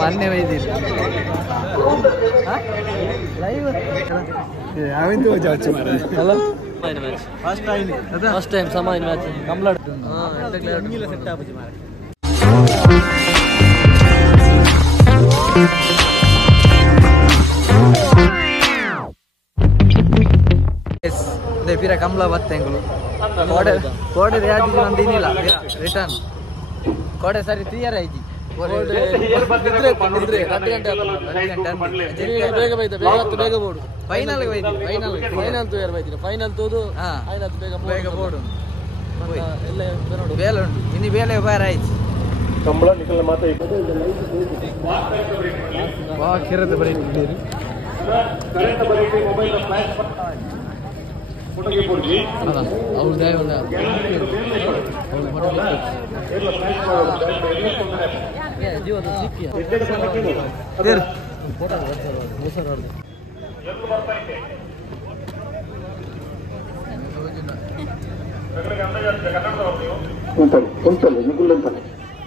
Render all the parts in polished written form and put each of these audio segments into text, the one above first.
ಮೊನ್ನೆ ಒಯ್ದಿಲ್ಲ ಲೈವ್ ಯಾವಂತೂ ಜಾಚು ಮಾರ ಅಲ್ಲ ಫಸ್ಟ್ ಟೈಮ್ ಸಮಾನ ಮ್ಯಾಚ್ ಕಂಬ್ಲಾಡ್ ಸೆಟ್ ಆಗುತ್ತೆ ಮಾರ ಪಿರ ಕಂಬ್ಲ ಬತ್ತೆಂಗಳು ಕೋಡೆ ಯಾವ್ದು ಒಂದು ಏನಿಲ್ಲ ರಿಟರ್ನ್ ಕೋಡೆ ಸರಿ ಕ್ಲಿಯರ್ ಆಯ್ತು ಬೇಗ ಬೋಡು ಫೈನಲ್ ಫೈನಲ್ ತೋದು ಬೇಗ ಬೇಗ ಬೋಡು ಎಲ್ಲ ಬೇಲೆ ಉಂಟು ಇನ್ನು ಬೇಲೆ ಬಾರ ಆಯ್ತು ಕಂಬಳ ನಿಖಲ್ ಮಾತ್ರ ಕಿರದ ಬರೀ ಅವ್ರು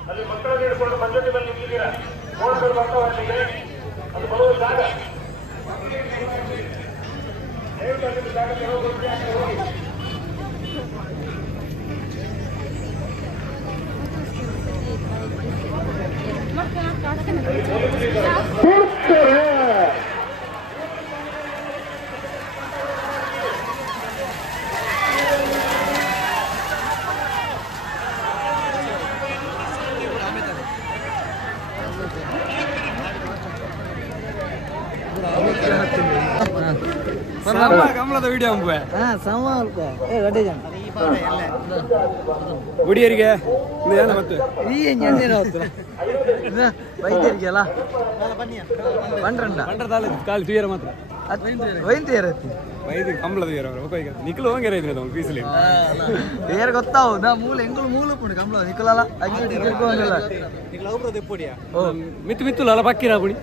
ಅಲ್ಲಿ ಮಕ್ಕಳನ್ನು ಹಿಡ್ಕೊಂಡು ಪಂಚಾಯತಿ ಬಂದು ನಿಂತಿದ್ದೀರಾ ಬೋರ್ಡ್ಗಳು ಬರ್ತಾವ ಅಲ್ಲಿಗೆ ಅದು ಬರುವ ಜಾಗ ಜಾಗಕ್ಕೆ ಹೋಗಿ ಕಮಲದ ವಿಡಿಯೋ ಗುಡಿಯರಿಗೆ ಮತ್ತೆ ವೈದ್ಯರಿಗೆ ಅಲ್ಲ ಪಂಡ್ರಂಡ ಕಾಲು ತುಯರ ಮಾತ್ರ ವೈದ್ಯ ಇರತ್ತಿ ವೈದ್ಯ ಕಂಬಳದ ನಿಖಲು ಹೋಗ್ಯಾರ ಇದ್ರೆ ಅವ್ನು ಪೀಸಲಿ ಬೇರೆ ಗೊತ್ತಾವು ನಾ ಮೂಲ ಎಂಗಳು ಮೂಲ ಪುಣಿ ಕಂಬಳ ನಿಖಲಲ್ಲ ಮಿತ್ತು ಮಿತ್ತುಲ ಅಲ್ಲ ಪಕ್ಕಿರ ಪುಣಿ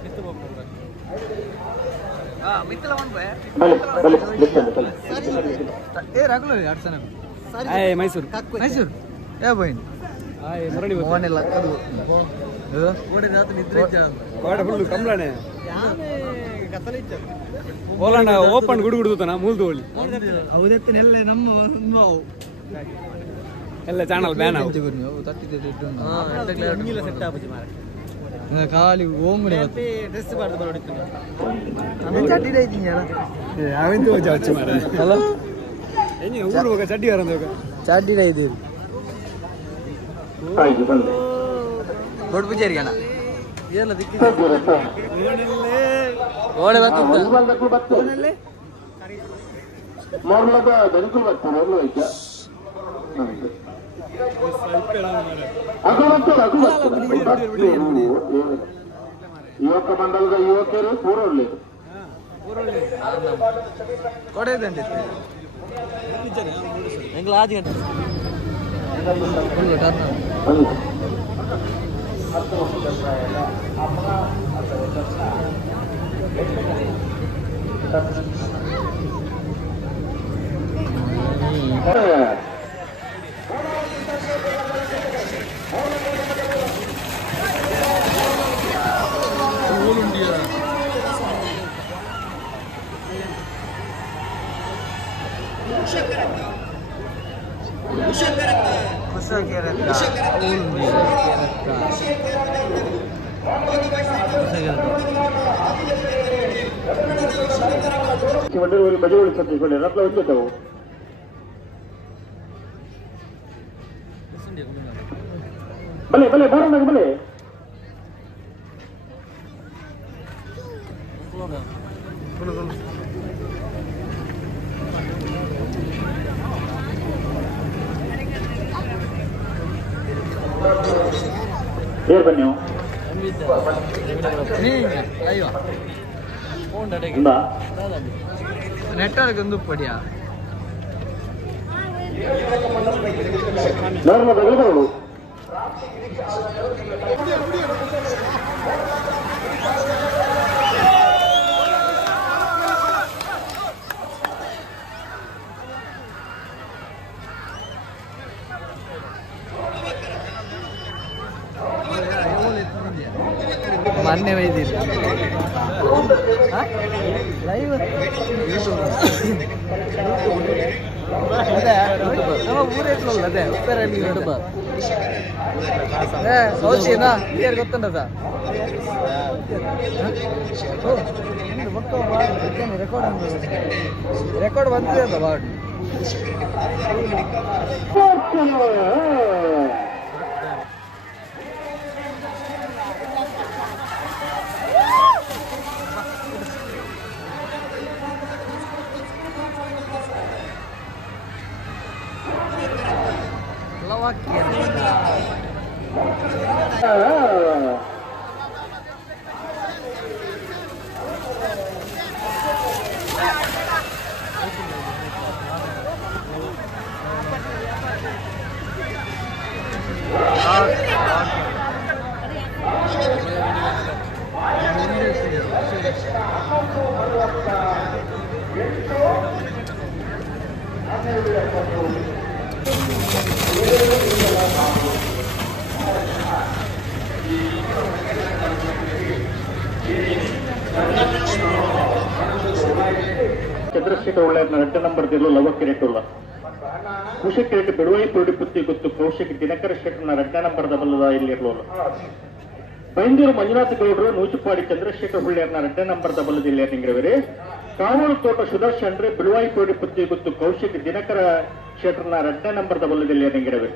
ಮಿತ್ತಲ ರಗುಲರಿ ಅಡ್ಸನ ಮೈಸೂರು ಮೈಸೂರು ಏ ಬೋಯ್ನಿ ಮರಳಿ ಮನೆಲ್ಲ ಅದು ನಿದ್ರೆ ಫುಲ್ ಕಂಬಳನೆ ಓಲಾಂಡ ಓಪನ್ ಗುಡು ಗುಡುತ್ತಾನ ಮೂಲ್ದು ಹೋಳಿ ಹೌದೆತ್ತನೆಲ್ಲ ನಮ್ಮ ಎಲ್ಲ ಚಾನಲ್ ಬ್ಯಾನ್ ಸೆಟ್ ಆಗುತ್ತೆ ಮಾರ ಖಾಲಿ ಓಂಗುಡಿ ಡ್ರೆಸ್ ಬಾರ್ದು ಬರೋಡಿತ್ತು ಚಡ್ಡಿ ಐತಿ ಯಾವಂತೂ ಜಾಚು ಮಾರ ಅಲ್ಲ ಊರು ಹೋಗ ಚಡ್ಡಿ ಬರಂದಾಗ ಚಡ್ಡಿ ಐತಿ ದೊಡ್ಡ ಪೂಜಾರಿ ಅಣ್ಣ ಎಲ್ಲ ದಿಕ್ಕಿದೆ ಓಡೆ ಬರ್ತಿದ್ದೆ ಯುವಕ ಮಂಡಲದ ಯುವಕರು ಪೂರೊಳ್ಳೆ ಕೊಡೆದಂತೆ ಎಂಗ್ಲ ಆದಿ ಗಂಟೆ ಬಜೆಗಳು ಛತ್ತೀಸ್ಗಢ ರತ್ನ ಹೊಚ್ಚತ್ತವು ಬಲೆ ಬಲೆ ಬರೋಣ ಬಲೆ ಹೇರ್ ಬನ್ನಿ ನೆಟ್ವರ್ಕ್ ಒಂದು ಪಡಿಯಾ ನರ್ಮದಗಳು ಮೊನ್ನೆ ಒಯ್ದಿಲ್ಲ ಲೈವ್ ಅದೇ ನಮ್ಮ ಊರೇಟ್ಲ ಅದೇ ಉಪ್ಪೇರಲ್ಲಿ ಯೂಟ್ಯೂಬ್ ಸೌಚಿನಾ ಕ್ಲಿಯರ್ ಗೊತ್ತುಂಟದ ರೆಕಾರ್ಡ್ ಬಂದಿದೆ ಅಲ್ಲ ವಾರ್ಡ್ ಚಂದ್ರಶೇಖರ್ ಒಳ್ಳೆಯವ್ರನ್ನ 2 ನಂಬರ್ ದಿಲ್ಲ ಲವಕ್ಕಿರೆಟ್ಟುಲ್ಲ ಕುಶಕ್ಕಿರೆಟ್ಟು ಬಿಡುವೈ ಪುರುಡಿ ಪುತ್ತಿ ಗೊತ್ತು ಕೌಶಿಕ್ ದಿನಕರ ಶೆಟ್ಟರ್ನ 2 ನಂಬರ್ದ ಬಲ್ಲದ ಇಲ್ಲಿರಲಿಲ್ಲ ಬೈಂದೂರು ಮಂಜುನಾಥ ಗೌಡರು ನೂಚುಪಾಡಿ ಚಂದ್ರಶೇಖರ್ ಹುಳ್ಳಿಯರ್ನ 2 ನಂಬರ್ದ ಬಲ್ಲದ ಇಲ್ಲಿಯರಿಂಗಿರವರೆ ಕಾವೂರು ತೋಟ ಸುದರ್ಶನ್ ರೇ ಬಿಡುವಾಯಿ ಪುರುಡಿ ಪುತ್ತಿ ಗೊತ್ತು ಕೌಶಿಕ್ ದಿನಕರ ಶೆಟ್ಟರ್ನ 2 ನಂಬರ್ದ ಬಲ್ಲದ ಇಲ್ಲಿಯರಿಂಗಿರವರೆ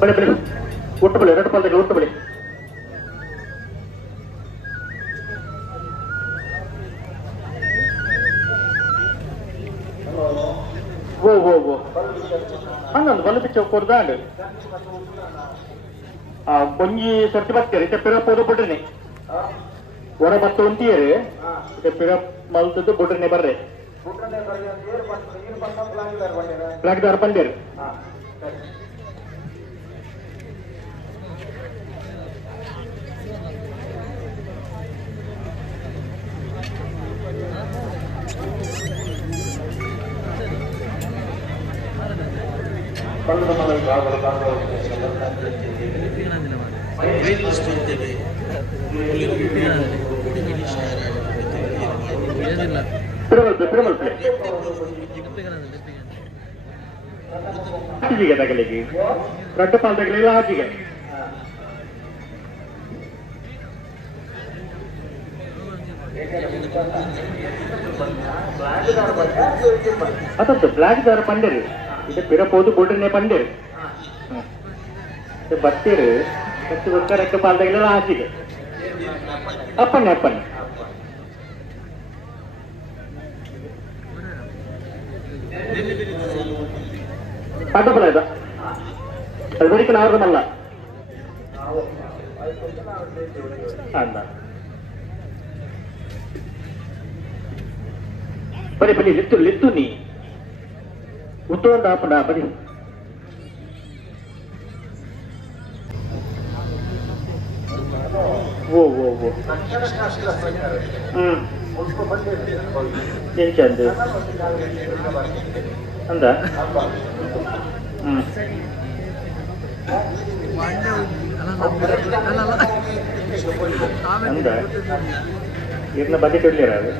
ಬಳಿ ಬಳಿ ಒಟ್ಟು ಬಳಿ 2 ಪಾಲ್ದಾಗ ಒಟ್ಟು ಬಳಿ ಓ ಹನ್ನೊಂದು ಬಲ್ಲ ಪಿಚ್ಚ ಕೊಡ್ದಾಂಡ್ కొంచెం సర్టి పట్టారు ఇట్లా పిర పొద్దు బుడ్డని ಒರ ಬತ್ತು ಒಂಟಿಯರು ಪಿರ ಮಲ್ತದ್ದು ಬುಡ್ರನೆ ಬರ್ರೆ ಬ್ಲಾಕ್ ದಾರ್ ಬಂದಿರು ಹಾಕಿಗೆ ತಗಲಿಗೆ 2 ಪಾಲ್ ತಗಲಿಲ್ಲ ಹಾಕಿಗೆ ಅದತ್ತು ಬ್ಲಾಕ್ ದಾರ ಪಂಡರು ಇದು ಪಿರ ಪೋದು ಬುಡ್ಡನೆ ಪಂಡರು ಬರ್ತೀರು ಕಚ್ಚಿ ಬರ್ಕ 2 ಪಾಲ್ ತಗಲಿಲ್ಲ ಹಾಕಿಗೆ ಅಪ್ಪಣ್ಣೆ ಅಪ್ಪಣ್ಣೆ ಪಾಠಫಲ ಇದು ಅದು ಬರೀಕಿನ ಅವ್ರದಲ್ಲ ಅಂದ ಬರೀ ಬರೀ ಲಿತ್ತು ನೀ ಉತ್ತೊಂದು ಆಪಡ ಬರೀ ಓ ಏನ್ ಚಂದ ಅಂದ ಅಂದ ಇರ್ನ ಬಜೆಟ್ ಇರ್ಲಿರ ಅದು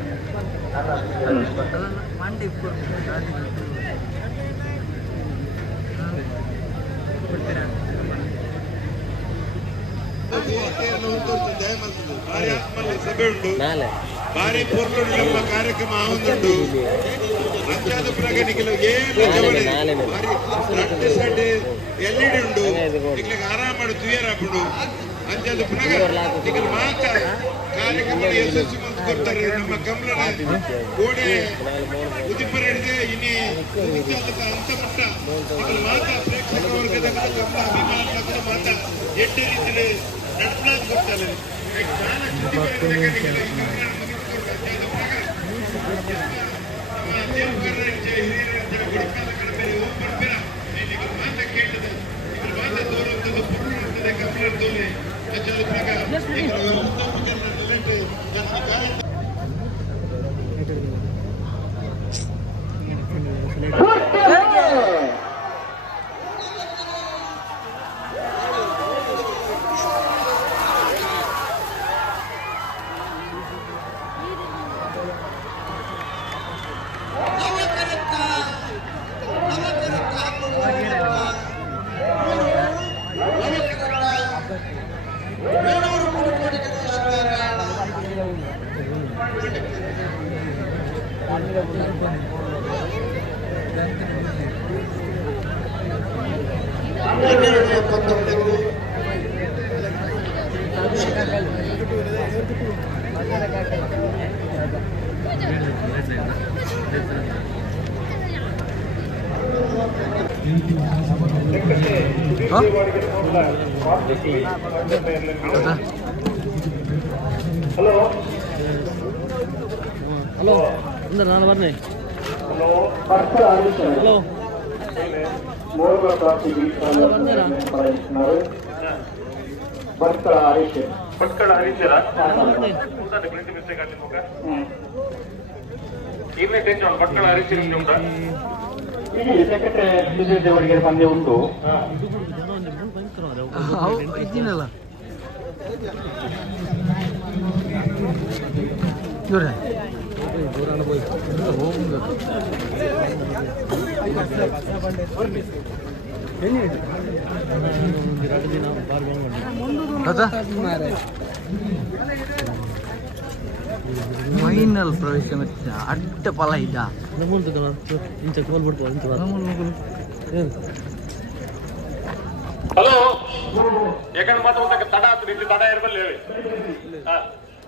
ಭಾರಿ ಪೂರ್ಣ ನಮ್ಮ ಕಾರ್ಯಕ್ರಮ ಆಗುಂದುಂಡು ಅಂಚಾದ ಪ್ರಗಣಿಗಳು ಏನು ಭಾರಿ ಎಲ್ಇಡಿ ಉಂಡು ಈಗ ಆರಾಮಾಡು ತುಯರಾಪುಡು ಅಂಚಾದ ಪುನಃ ಈಗ ಮಾತ್ರ ಕಾರ್ಯಕ್ರಮ ಯಶಸ್ವಿ ಕೊಡ್ತಾರೆ ನಮ್ಮ ಕಮಲನ ಗೋಡೆ ಉದಿಪರ ಹಿಡಿದು ಇನ್ನಿ ಅಂತ ಮಟ್ಟ ಈಗ ಮಾತ್ರ ಪ್ರೇಕ್ಷಕ ವರ್ಗದ ಕಮಲ ಅಭಿಮಾನ ಮಾತ್ರ ಎಡ್ಡೆ ರೀತಿಯಲ್ಲಿ ನಡ್ಸಲಾಗಿ ಕೊಡ್ತಾರೆ ಹಲೋ ಅಂದ್ರೆ ನಾನು Berne hello Bhatkal Harish Bhatkal Harish secretary ಅವರಿಗೆ ಪಂದ್ಯ ಉಂಟು. ಇದ್ದೀನಲ್ಲ ಫೈನಲ್ ಪ್ರವೇಶ ಅಡ್ಡ ಫಲ ಇದ್ದ ಇಂಚ ಕೋಲ್ ಬಿಡ್ಬೋದು ಇಂಚ ಹಲೋ ಯಾಕಂದ್ರೆ ಮತ್ತೆ ತಡ ಆಗ್ತದೆ ಇಲ್ಲಿ ತಡ ಇರಬಲ್ಲ ಹೇಳಿ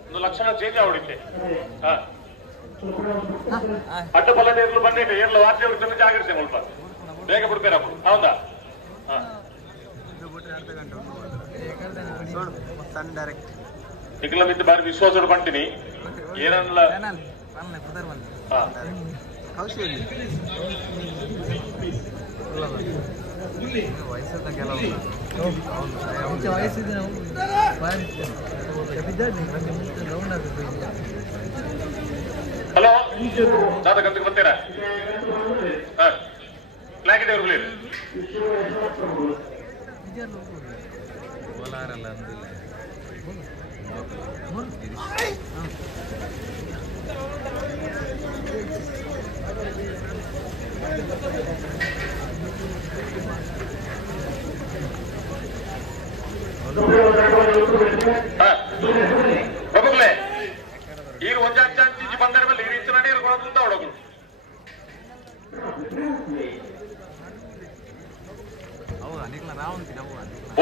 ಒಂದು ಲಕ್ಷಣ ಚೇಂಜ್ ಆಗ್ಬಿಡಿತ್ತೆ ಅಡ್ಡ ಬಲ್ಲದ ಇರ್ಲು ಬಂದಿದೆ ಇರ್ಲು ವಾರ್ತೆ ಅವ್ರಿಗೆ ಸಮೀಚ ಆಗಿರ್ತೆ ಸ್ವಲ್ಪ ಬೇಗ ಬಿಡ್ಬೇರಪ್ಪ ಹೌದಾ ಈಗಲ ಮಿದ್ದು ಬಾರಿ ವಿಶ್ವಾಸ ಬಂತೀನಿ ಏನಲ್ಲ ಹಲೋ ದಾದ ಗಂಟೆಗೆ ಬರ್ತೀರಾ ಫ್ಲಾಗ್ ಇದೆ ಇರಲಿ ಹೋಗ್ಲೇ ಈಗ ಒಂದ್ ಚಾನ್ಸ್ ಬಂದ ಮೇಲೆ ಈ ರೀತಿ ನಡಿ ಇರ್ಕೊಳ್ಳೋದು ಹೊಡೋದು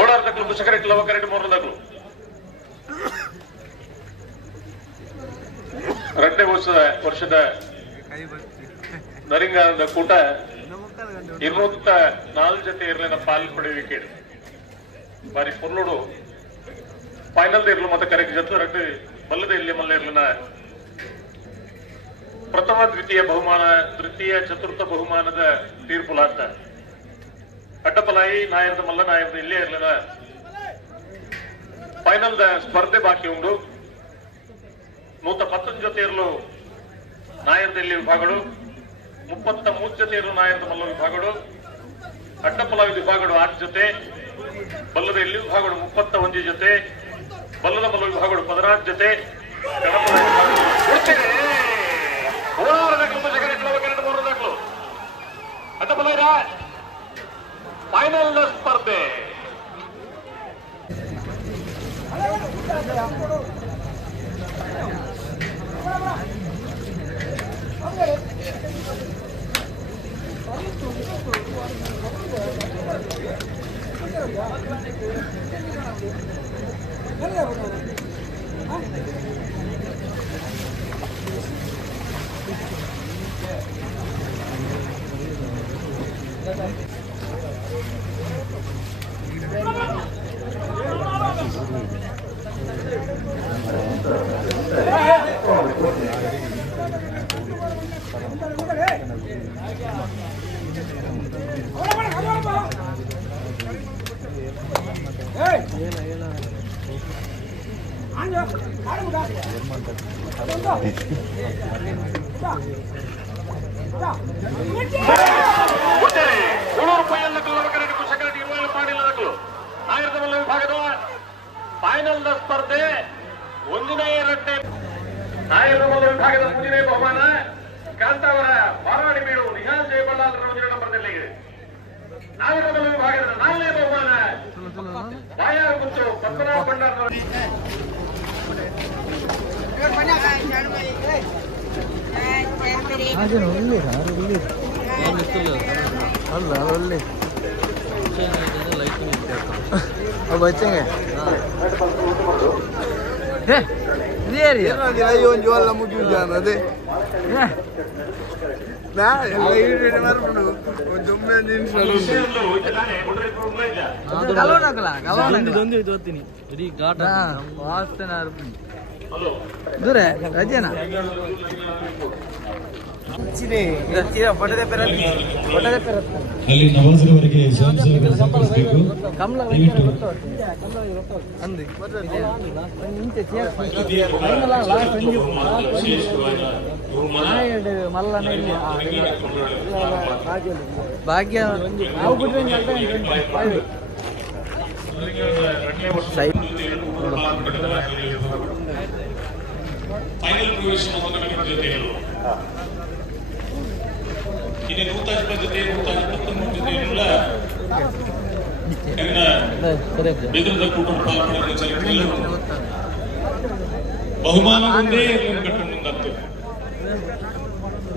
ಓಡಾಡ್ದಕ್ಲು ಪುಸ್ತಕರೆಟ್ ಲವ ಕರೆಕ್ಟ್ ಮೂರದಕ್ಲು ಎರಡನೇ ವರ್ಷದ ನರಿಂಗಾದ ಕೂಟ 204 ಜೊತೆ ಇರ್ಲಿನ ಪಾಲ್ ಪಡೆಯುವಿಕೆ ಬಾರಿ ಪೊರ್ಲೋಡು ಫೈನಲ್ ಇರ್ಲು ಮತ್ತೆ ಕರೆಕ್ಟ್ ಜೊತೆ ರಟ್ಟು ಬಲ್ಲದ ಇಲ್ಲಿ ಮಲ್ಲ ಇರ್ಲಿನ ಪ್ರಥಮ ದ್ವಿತೀಯ ಬಹುಮಾನ ತೃತೀಯ ಚತುರ್ಥ ಬಹುಮಾನದ ತೀರ್ಪುಲಾತ ಅಡ್ಡಪಲಾಯಿ ನಾಯರದ ಮಲ್ಲ ನಾಯರದ ಇಲ್ಲೇ ಇರ್ಲಿನ ಫೈನಲ್ ಸ್ಪರ್ಧೆ ಬಾಕಿ ಉಂಟು 119 ಜೊತೆ ಇರಲು ನಾಯರದ ಇಲ್ಲಿ ವಿಭಾಗಗಳು 33 ಜೊತೆ ಇರಲು ನಾಯರದ ಮಲ್ಲ ವಿಭಾಗಗಳು ಅಡ್ಡಪಲಾವಿ ವಿಭಾಗಗಳು 8 ಜೊತೆ ಬಲ್ಲದ ಇಲ್ಲಿ ವಿಭಾಗಗಳು 31 ಜೊತೆ ಬಲ್ಲದ ಮಲ್ಲ ವಿಭಾಗಗಳು 16 ಜೊತೆ ಅಡ್ಡಪಲಾಯ ಫೈನಲ್ ಸ್ಪರ್ಧೆ ವಿಭಾಗದ ಫೈನಲ್ ಸ್ಪರ್ಧೆ ಒಂದನೇ ರಟ್ಟೆ ನಾಯಕ ವಿಭಾಗದ ಮುಂದಿನ ಬಹುಮಾನ ಕಾಂತಾವರ ಮಾರಾಡಿ ಬೀಡು ನಿಹಾಲ್ ಜಯಬಲ್ಲಾಲ್ ಒಂದನೇ ನಂಬರ್ನಲ್ಲಿ ನಾಯಕ ವಿಭಾಗದ 4ನೇ ಬಹುಮಾನ ಬಾಯಾರು ಗುಂತು ಪದ್ಮನಾಭ ಭಂಡಾರ ಅಲ್ಲ ಒಳ್ಳೆ अब बचेंगे दूर है रजेना ಅಲ್ಲಿ ನವಾಜರವರಿಗೆ ಸಂಕಲಿಸಬೇಕು ಭಾಗ್ಯ ಫೈನಲ್ ಪ್ರವೇಶ ಇದು 120 ಜೊತೆ 123 ಜೊತೆയുള്ള ಬೆದರದ ಕೂಟದ ಪಾಲ್ಗೊಳ್ಳುವ ಚರಿತ್ರೆಯಲ್ಲಿ ಬಹುಮಾನಗೊಂಡೇ ಕಟ್ಟು ಮುಂದತ್ತು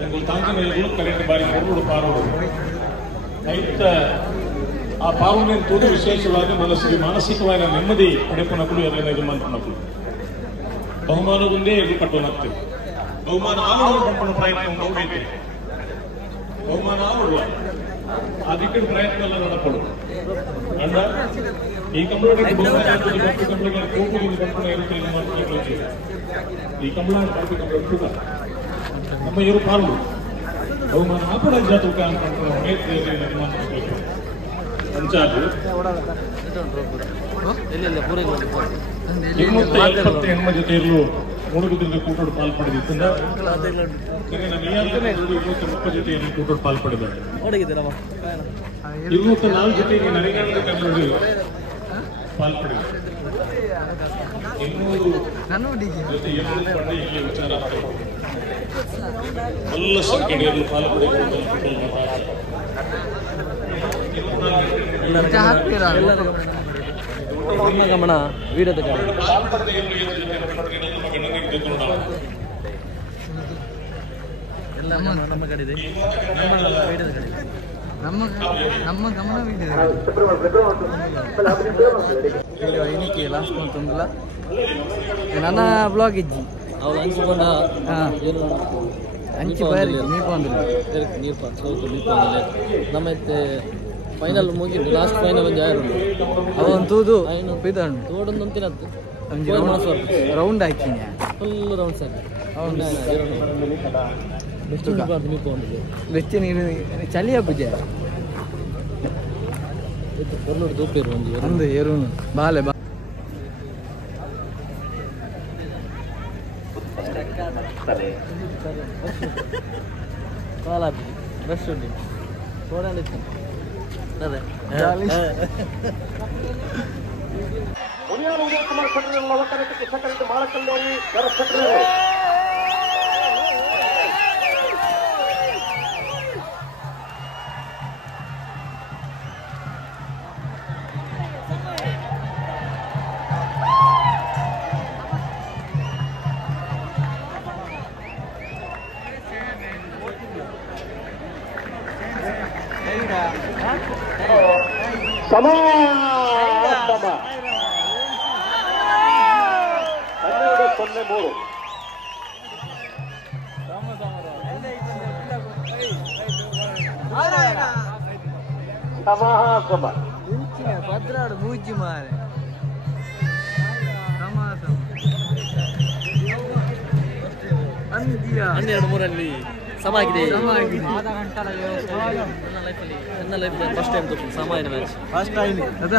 ಒಂದು ತಾಂಕನೆಗಳು ಕರೆಂಟ್ ಬಾರಿ ಹೊರಡು ಪಾರೋಡು ರೈತ ಆ ಪಾಲನೆ ತೋದು ವಿಶೇಷವಾಗಿ ಮನಸ್ಸಿಗೆ ಮಾನಸಿಕವಾಗಿ ನೆಮ್ಮದಿ ಪಡೆಪನಗಳು ಅದನ್ನ ಇದು ಮಾಡ್ಕೊಂಡವು ಬಹುಮಾನಗೊಂಡೇ ಕಟ್ಟುನತ್ತು ಬಹುಮಾನ ಆವರಣ ಪಂಪನ ಪ್ರಯತ್ನ ಹೋಗೈತೆ ಬಹುಮಾನ ಆವಡುವ ಅದಕ್ಕೆ ಪ್ರಯತ್ನ ಎಲ್ಲ ನಡಪಡು ಅಂಡ ಈ ಕಂಪ್ಯೂಟರ್ ಕೋಪದಿಂದ ಕಂಪನ ಇರುತ್ತೆ ಇದು ಮಾಡ್ಕೊಳ್ಳಿ ಈ ಕಂಪ್ಯೂಟರ್ ನಮ್ಮ ಇವರು ಪಾಲು ಬಹುಮಾನ ಆಪಡ ಜಾತಕ ಅನ್ಕೊಂಡು ಅಂಚಾದು 278 ಜೊತೆಯಲ್ಲೂ ಮೂಡುಗುದ್ರಿಂದ ಕೂಟೋಡು ಪಾಲ್ಪಡೆದಿದ್ದರಿಂದ 230 ಜೊತೆಯಲ್ಲಿ ಕೂಟೋಡು ಪಾಲ್ಪಡಿದ್ದಾರೆ 204 ಜೊತೆಗೆ ನರಿಗಾಣದ ಕನ್ನಡ ಪಾಲ್ಪಡಿದೆ 200 ಜೊತೆ ಇಲ್ಲಿ ವಿಚಾರ ಎಲ್ಲ ಸಂಖ್ಯೆಯಲ್ಲಿ ಪಾಲ್ಪಡಿದೆ ಗಮನ ವೀಡಿಯೋದ ನಮ್ಮ ಕಡೆ ಇದೆ ನಮ್ಮ ಗಮನ ಏನಕ್ಕೆ ಲಾಸ್ಟ್ ಅಂತಂದಿಲ್ಲ ನನ್ನ ಬ್ಲಾಗ್ ಇಜ್ಜಿ ಅವ್ರು ಹಂಚಿಕೊಂಡ ಹಂಚಿ ಬಯರ್ ನೀರು ಬಂದಿಲ್ಲ ನೀರು ಸ್ವಲ್ಪ ನೀರು ಬಂದಿಲ್ಲ ನಮ್ಮ ಫೈನಲ್ ಮುಗಿದು ಲಾಸ್ಟ್ ಫೈನಲ್ ಒಂದು ಯಾರು ಅವಂತೂದು ಬಿದಣ್ಣು ತೋಡೊಂದು ತಿನ್ನತ್ತು ರೌಂಡ್ ಹಾಕಿನಿ ಫುಲ್ ರೌಂಡ್ ಸಾಕು ಬೆಸ್ಟ್ ನೀವು ಬಂದಿದೆ ಬೆಚ್ಚ ನೀರು ಚಳಿಯ ಪೂಜೆ ಕೊರ್ಲೂರು ದೂಪೇರು ಒಂದು ಏರುನು ಬಾಲೆ ಬಾ ಕಾಲಾಪಿ ಬೆಸ್ಟ್ ಉಂಟು ತೋಡಂಡಿತ್ತು ಅದೇ ಭದ್ರಾಡು ಮೂಜಿ ಮಾರೆ ಹನ್ನೆರಡು ಮೂರಲ್ಲಿ ಸಮ ಆಗಿದೆ ನನ್ನ ಲೈಫಲ್ಲಿ ಫಸ್ಟ್ ಟೈಮ್ ಸಮಾಯಿನ ಮ್ಯಾಚ್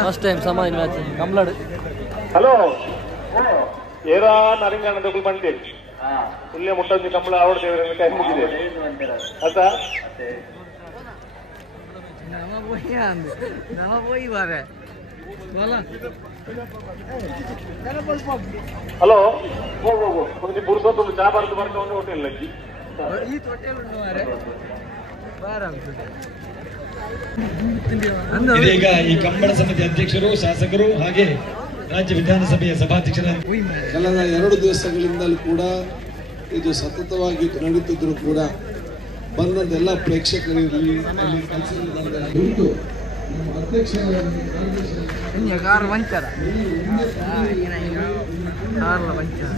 ಫಸ್ಟ್ ಟೈಮ್ ಸಮಾಯಿನ ಮ್ಯಾಚ್ ಕಮ್ಲಾಡು ಹಲೋ ಏರಾ ನರಿಂಗಾಣ ತಗೊಳ್ ಬಂತೇವೆ ಇಲ್ಲೇ ಮುಟ್ಟಂದು ಕಂಬಳ ಆವಡ್ತೇವೆ ಕೈ ಮುಗಿದೆ ಆಯ್ತಾ nama boy bare bola hello ಹೋಗು ಒಂದು ಪುರುಷೋತ್ತಮ ಚಾ ಬರೆದು ಬರ್ಕೊಂಡು ಹೋಟೆಲ್ ಲಕ್ಕಿ ಈ ಹೋಟೆಲ್ ಉಂಟು ಮಾರೆ ಬಾರ ಇದೀಗ ಈ ಕಂಬಳ ಸಮಿತಿ ಅಧ್ಯಕ್ಷರು ಶಾಸಕರು ಹಾಗೆ ರಾಜ್ಯ ವಿಧಾನಸಭೆಯ ಸಭಾಧ್ಯಕ್ಷರ ಕಳೆದ 2 ದಿವಸಗಳಿಂದಲೂ ಕೂಡ ಇದು ಸತತವಾಗಿ ನಡೀತಿದ್ರು ಕೂಡ ಬಂದಂತೆಲ್ಲ ಪ್ರೇಕ್ಷಕರಿರಲಿ ಅಲ್ಲಿ ಕೆಲಸ ಕಾರ್ ಬಂಚಾರ ಕಾರ್ಲ ಬಂಚಾರ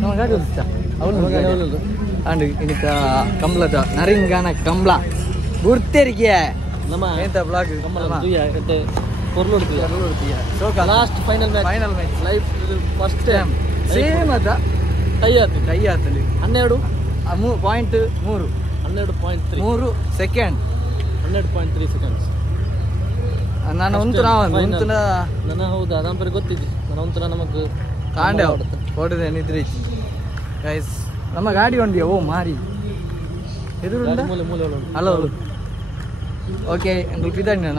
ನಮ್ಮ ಗಾಡಿ ಹೋಗ್ತಾ ಅವಳು ಅಂಡ್ ಇನಿಕ ಕಂಬಳದ ನರಿಂಗಾನ ಕಂಬಳ ಗುರ್ತೇರಿಗೆ ನಮ್ಮ ಎಂತ blog last final match life first time same ಅದ ಟೈ ಆತಲ್ಲಿ 12.3 ಸೆಕೆಂಡ್ 12.3 ಸೆಕೆಂಡ್ಸ್ ನಾನು ನನ್ನ ಹೌದು ಅದಂಪರಿ ಗೊತ್ತಿದ್ದೆ ನಾನು ಒಂಥರ ನಮಗೆ ಕಾಂಡೆ ಹೊಡೆದೆ ನಿದ್ರಿ ಗೈಸ್ ನಮ್ಮ ಗಾಡಿ ಉಂಡಿಯ ಓ ಮಾರಿ ಎದುರು ಮೂಲೆ ಹಲೋ ಓಕೆ ಇದ್ದಾನೆ